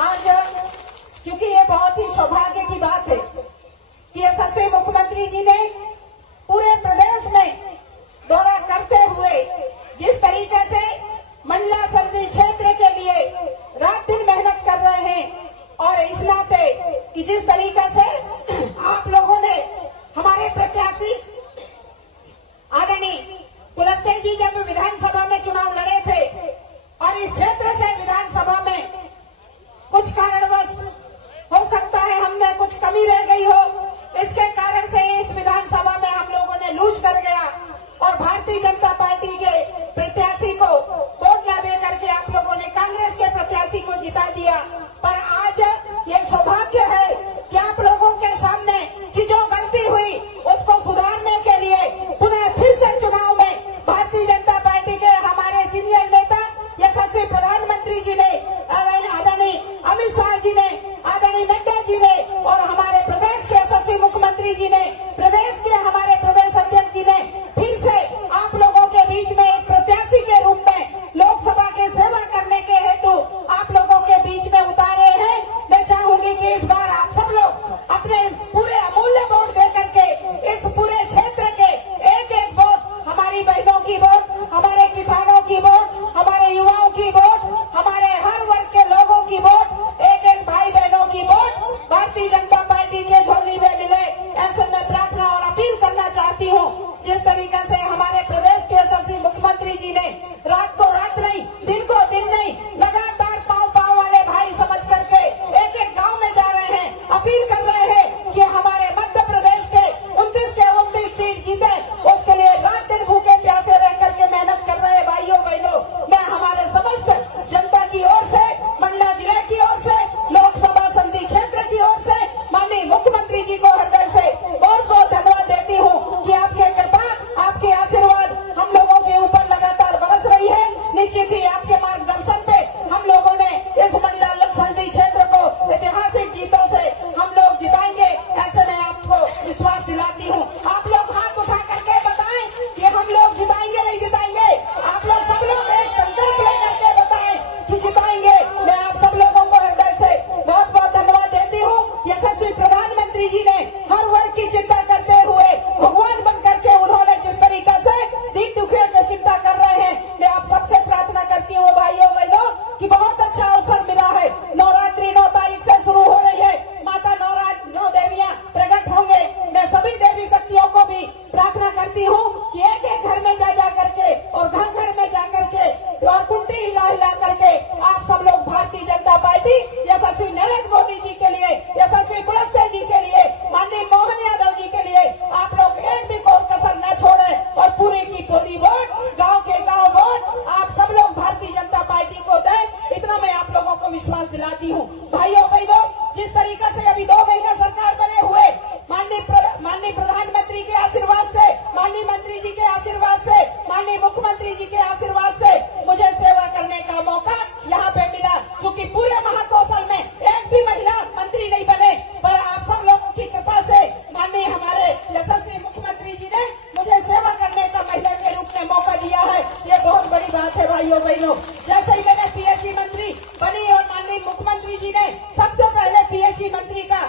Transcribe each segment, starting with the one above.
आज क्योंकि ये बहुत ही सौभाग्य की बात है कि यशस्वी मुख्यमंत्री जी ने पूरे प्रदेश में दौरा करते हुए जिस तरीके से मंडला संसदीय क्षेत्र के लिए रात दिन मेहनत कर रहे हैं और इस नाते कि जिस तरीके से आप लोगों ने हमारे प्रत्याशी आदरणीय कुलस्ते जी जब विधानसभा में चुनाव लड़े थे और इस क्षेत्र से विधानसभा में कुछ कारणवश हो सकता है हमने कुछ कमी रह गई हो, इसके कारण से इस विधानसभा में हम लोगों ने लूज कर गया और भारतीय जनता पार्टी के प्रत्याशी को वोट न दे करके आप लोगों ने कांग्रेस के प्रत्याशी को जिता दिया। पर आज ये सौभाग्य है कि आप लोगों के सामने कि जो गलती हुई उसको सुधारने के लिए पुनः फिर से चुनाव में भारतीय जनता पार्टी के हमारे सीनियर नेता यशस्वी प्रधानमंत्री जी ने, आदरणीय अमित शाह जी ने, आदरणीय नड्डा जी ने और हमारे प्रदेश के यशस्वी मुख्यमंत्री जी ने, प्रदेश के हमारे प्रदेश अध्यक्ष जी ने फिर से आप लोगों के बीच में एक प्रत्याशी के रूप में लोकसभा की सेवा करने के हेतु आप लोगों के बीच में उतारे हैं। मैं चाहूंगी कि इस बार आप सब लोग अपने पूरे अमूल्य वोट दे करके इस पूरे क्षेत्र के एक एक वोट, हमारी बहनों की वोट, हमारे किसानों की वोट, हमारे युवाओं की वोट, हमारे हर वर्ग के लोगों की वोट, एक एक भाई बहनों की वोट भारतीय जनता पार्टी के झोली में मिले, ऐसे मैं प्रार्थना और अपील करना चाहती हूँ। जिस तरीके से हमारे प्रदेश के यशस्वी मुख्यमंत्री जी ने रात को रात नहीं, दिन को दिन नहीं, लगातार पांव वाले भाई समझ करके एक एक गांव में जा रहे हैं, अपील कर रहे हैं कि हमारे मध्य प्रदेश के 29 सीट जीते, उसके लिए रात दिन भूखे प्यासे रह करके मेहनत कर रहे भाइयों बहनों। मैं हमारे समस्त जनता की ओर से, मंडला जिले की ओर से, लोकसभा संसदीय क्षेत्र की ओर से माननीय मुख्यमंत्री जी को हृदय से बहुत बहुत धन्यवाद देती हूँ कि आपके कृपा, आपके आशीर्वाद हम लोगों के ऊपर लगातार बरस रही है। निश्चित ही आपके मार्गदर्शन पे हम लोगों ने इस मंडला संसदीय क्षेत्र को ऐतिहासिक जीतों से हम लोग जिताएंगे, ऐसे मैं आपको विश्वास दिलाती हूँ। आप लोग हाथ उठा करके बताएं कि हम लोग जिताएंगे नहीं जिताएंगे। आप लोग सब लोग एक संकल्प लेकर के बताएं कि जिताएंगे। मैं आप सब लोगों को हृदय से बहुत बहुत धन्यवाद देती हूँ। यशस्वी प्रधानमंत्री जी ने हर वर्ग की चिंता करते हुए भगवान बन करके उन्होंने जिस तरीके से दीन दुखियों की चिंता कर रहे हैं, मैं आप सबसे प्रार्थना करती हूँ भाइयों बहनों कि बहुत अच्छा अवसर मिला है। नवरात्रि 9 तारीख से शुरू हो रही है, माता 9 देवियां प्रकट होंगे। मैं सभी देवी शक्तियों को भी प्रार्थना करती हूँ कि एक एक घर में जा करके और घर में जा करके और कुंडी हिला करके आप सब लोग भारतीय जनता पार्टी यशस्वी नरेंद्र मोदी जी के लिए, यशस्वी कुलस्ते जी के लिए, माननीय मोहन यादव जी के लिए आप लोग एक भी कोई कसर न छोड़े और पूरी की पूरी वोट, गांव के गांव वोट आप सब लोग भारतीय जनता पार्टी को दें, इतना मैं आप लोगों को विश्वास दिलाती हूँ। भाइयों बहनों, जिस तरीके से अभी 2 महीना सरकार बने हुए माननीय प्रधानमंत्री के आशीर्वाद से, माननीय मंत्री जी के आशीर्वाद से, माननीय मुख्यमंत्री जी के आशीर्वाद से मुझे सेवा करने का मौका यहाँ पे मिला। क्योंकि पूरे महाकौशल में एक भी महिला मंत्री नहीं बने, पर आप सब लोगों की कृपा से माननीय हमारे यशस्वी मुख्यमंत्री जी ने मुझे सेवा करने का महिला के रूप में मौका दिया है। ये बहुत बड़ी बात है भाइयों बहनों। जैसे ही मैंने पीएचई मंत्री बनी और माननीय मुख्यमंत्री जी ने सबसे पहले पीएचई मंत्री का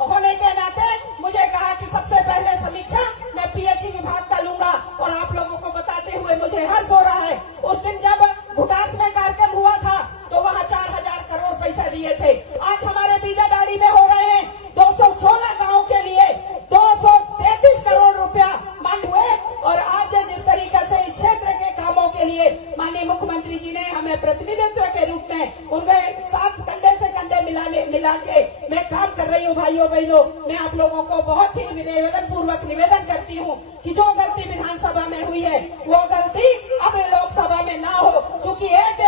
होने के नाते मुझे कहा कि सबसे पहले समीक्षा मैं पीएचई विभाग का लूंगा और आप लोगों को बताते हुए मुझे हर्ष हो रहा है। उस दिन जब भुटास में कार्यक्रम हुआ था तो वहाँ 4000 करोड़ पैसे दिए थे। आज हमारे बीजाडाड़ी में हो रहे हैं 216 गाँव के लिए 233 करोड़ रुपया मांग हुए। और आज जिस तरीके से इस क्षेत्र के कामों के लिए माननीय मुख्यमंत्री जी ने हमें प्रतिनिधित्व के रूप में उनके साथ कंधे से कंधे मिला के मैं काम कर रही हूँ। भाइयों बहनों, मैं आप लोगों को बहुत ही निवेदन करती हूँ कि जो गलती विधानसभा में हुई है वो गलती अब लोकसभा में ना हो, क्योंकि एक